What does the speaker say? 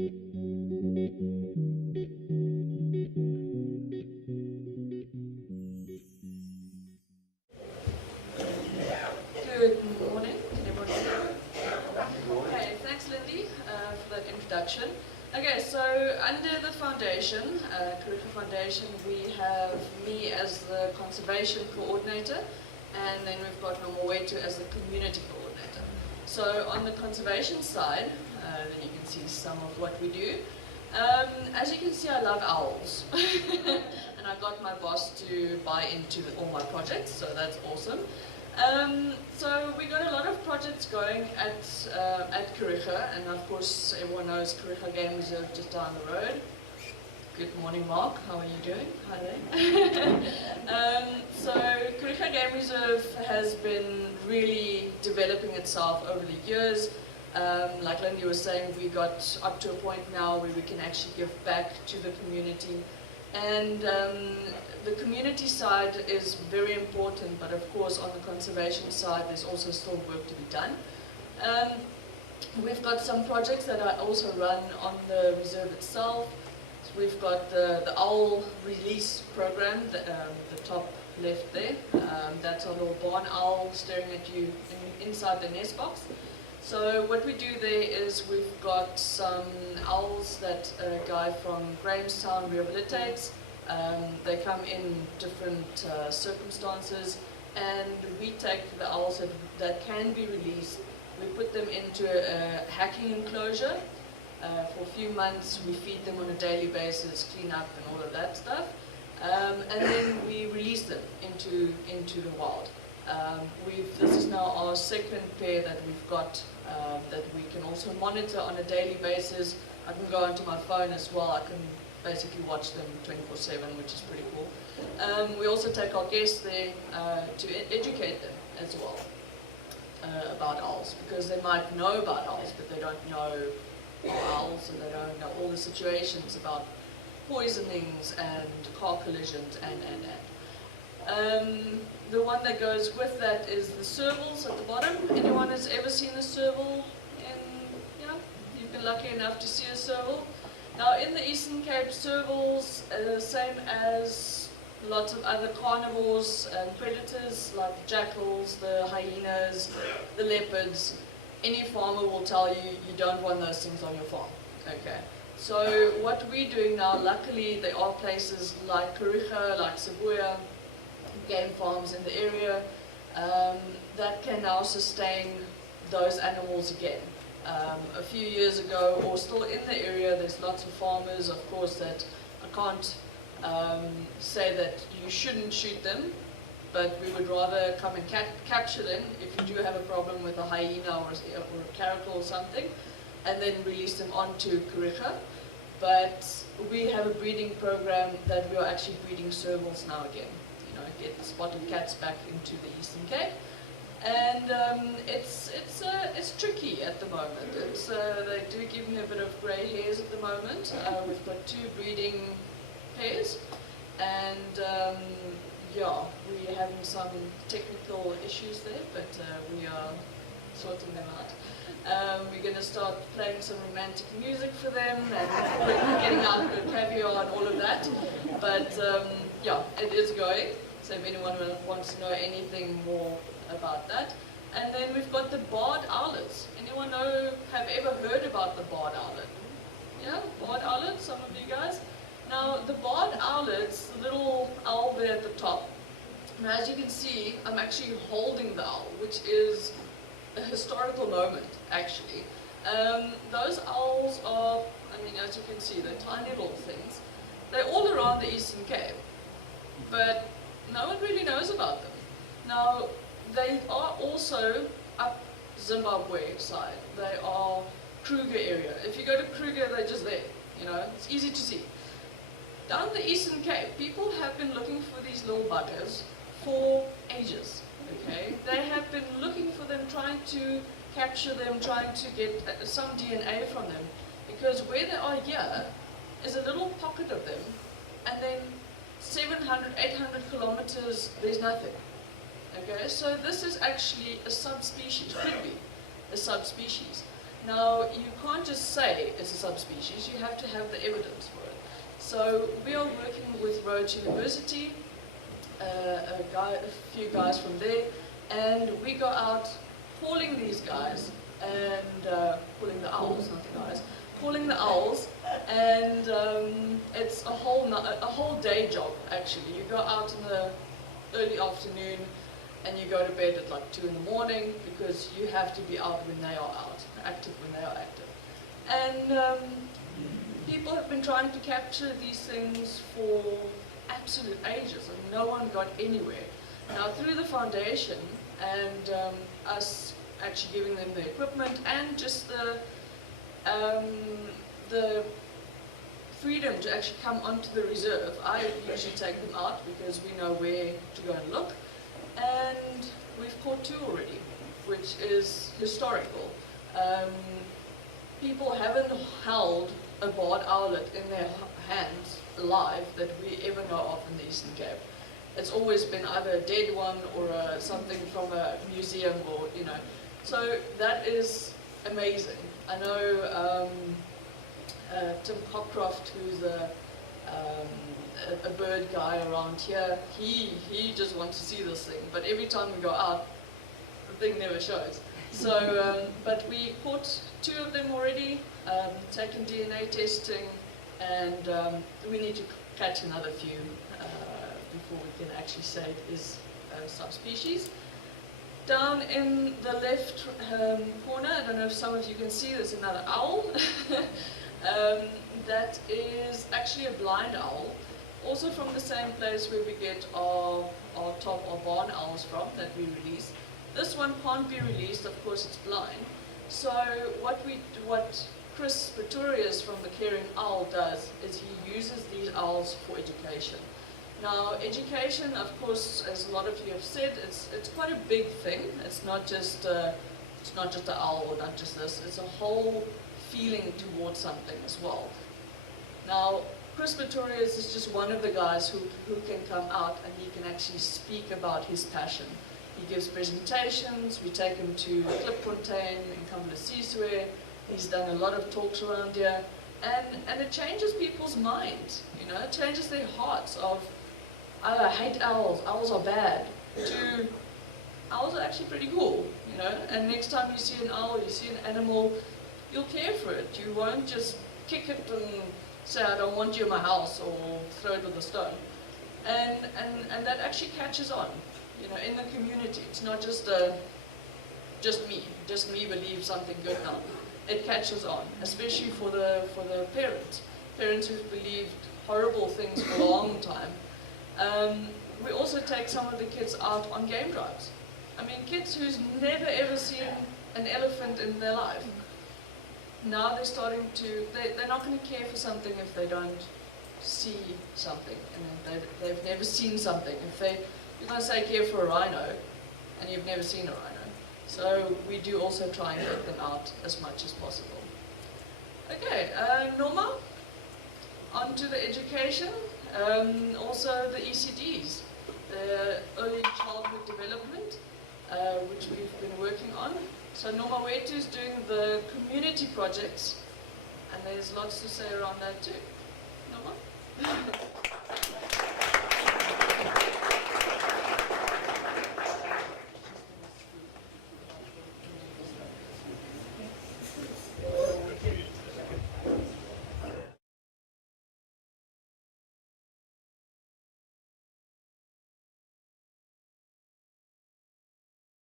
Good morning. Can everyone hear me? Okay, thanks Lindy for that introduction. Okay, so under the foundation, Curriculum Foundation, we have me as the conservation coordinator, and then we've got Nomowetu as the community coordinator. So on the conservation side, then you can see some of what we do. As you can see, I love owls. And I got my boss to buy into all my projects, so that's awesome. So we got a lot of projects going at Kariga, and of course everyone knows Kariga Game Reserve just down the road. Good morning, Mark. How are you doing? Hi there. So Kariga Game Reserve has been really developing itself over the years. Like Lindy was saying, we got up to a point now where we can actually give back to the community. And the community side is very important, but of course on the conservation side there's also still work to be done. We've got some projects that I also run on the reserve itself. So we've got the owl release program, the top left there. That's a little barn owl staring at you inside the nest box. So what we do there is we've got some owls that a guy from Grahamstown rehabilitates. They come in different circumstances, and we take the owls that can be released, we put them into a hacking enclosure. For a few months we feed them on a daily basis, clean up and all of that stuff. And then we release them into the wild. This is now our second pair that we've got that we can also monitor on a daily basis. I can go onto my phone as well. I can basically watch them 24/7, which is pretty cool. We also take our guests there to educate them as well about owls, because they might know about owls, but they don't know owls, and they don't know all the situations about poisonings and car collisions and. The one that goes with that is the servals at the bottom. Anyone has ever seen a serval? You've been lucky enough to see a serval. Now in the Eastern Cape, servals are the same as lots of other carnivores and predators like the jackals, the hyenas, the leopards. Any farmer will tell you you don't want those things on your farm. Okay. So what we're doing now, luckily there are places like Kariga, like Sibuya, game farms in the area that can now sustain those animals again. A few years ago, or still in the area, there's lots of farmers, of course, that I can't say that you shouldn't shoot them, but we would rather come and capture them if you do have a problem with a hyena or a caracal or something, and then release them onto Kariga. But we have a breeding program that we are actually breeding servals now again. Get the spotted cats back into the Eastern Cape, and it's tricky at the moment. They do give me a bit of grey hairs at the moment. We've got 2 breeding pairs, and we're having some technical issues there, but we are sorting them out. We're going to start playing some romantic music for them and getting out the caviar and all of that, but it is going. So if anyone wants to know anything more about that. And then we've got the barred owlets. Anyone have ever heard about the barred owlet? Yeah, barred owlet, some of you guys. Now the barred owlet's the little owl there at the top. Now as you can see, I'm actually holding the owl, which is a historical moment actually. Those owls are, as you can see, they're tiny little things. They're all around the Eastern Cape, but no one really knows about them. Now, they are also up Zimbabwe side. They are Kruger area. If you go to Kruger, they're just there. It's easy to see. Down the Eastern Cape, people have been looking for these little buggers for ages. Okay, they have been looking for them, trying to capture them, trying to get some DNA from them, because where they are here is a little pocket of them, and then 700, 800 kilometers, there's nothing. Okay, so this is actually a subspecies, could be a subspecies. Now, you can't just say it's a subspecies, you have to have the evidence for it. So we are working with Rhodes University, a few guys from there, and we go out calling these guys, and calling the owls, not the guys, calling the owls, and it's a whole day job actually. You go out in the early afternoon and you go to bed at like 2 in the morning because you have to be out when they are out, active when they are active. And people have been trying to capture these things for absolute ages and no one got anywhere. Now through the foundation and us actually giving them the equipment and just the freedom to actually come onto the reserve. I usually take them out because we know where to go and look. And we've caught 2 already, which is historical. People haven't held a barred owlet in their hands alive that we ever know of in the Eastern Cape. It's always been either a dead one or something from a museum or, you know. So that is amazing. I know Tim Cockcroft, who's a bird guy around here, he just wants to see this thing, but every time we go out, the thing never shows. So, but we caught 2 of them already, taken DNA testing, and we need to catch another few before we can actually say it is a subspecies. Down in the left corner, I don't know if some of you can see, there's another owl. That is actually a blind owl, also from the same place where we get our barn owls from that we release. This one can't be released, of course it's blind. So what Chris Pretorius from the Caring Owl does is he uses these owls for education. Now education, of course, as a lot of you have said, it's quite a big thing. It's not just an owl or not just this, it's a whole feeling towards something as well. Now, Chris Pretorius is just one of the guys who can come out and he can actually speak about his passion. He gives presentations, we take him to Klipfontein in Kambalesiswe. He's done a lot of talks around here, and it changes people's minds, you know, it changes their hearts of, oh, I hate owls, owls are bad, to owls are actually pretty cool, you know, and next time you see an owl, you see an animal, you'll care for it. You won't just kick it and say, I don't want you in my house, or throw it with a stone. And that actually catches on, you know, in the community. It's not just me believe something good now. It catches on, especially for the parents who've believed horrible things for a long time. We also take some of the kids out on game drives. I mean, kids who's never ever seen an elephant in their life. Now they're starting to, they're not going to care for something if they don't see something, and they've never seen something. You're going to say care for a rhino, and you've never seen a rhino. So we do also try and get them out as much as possible. Okay, Norma, on to the education. Also the ECDs, the early childhood development, which we've been working on. So Norma Wetu is doing the community projects, and there's lots to say around that too. Norma?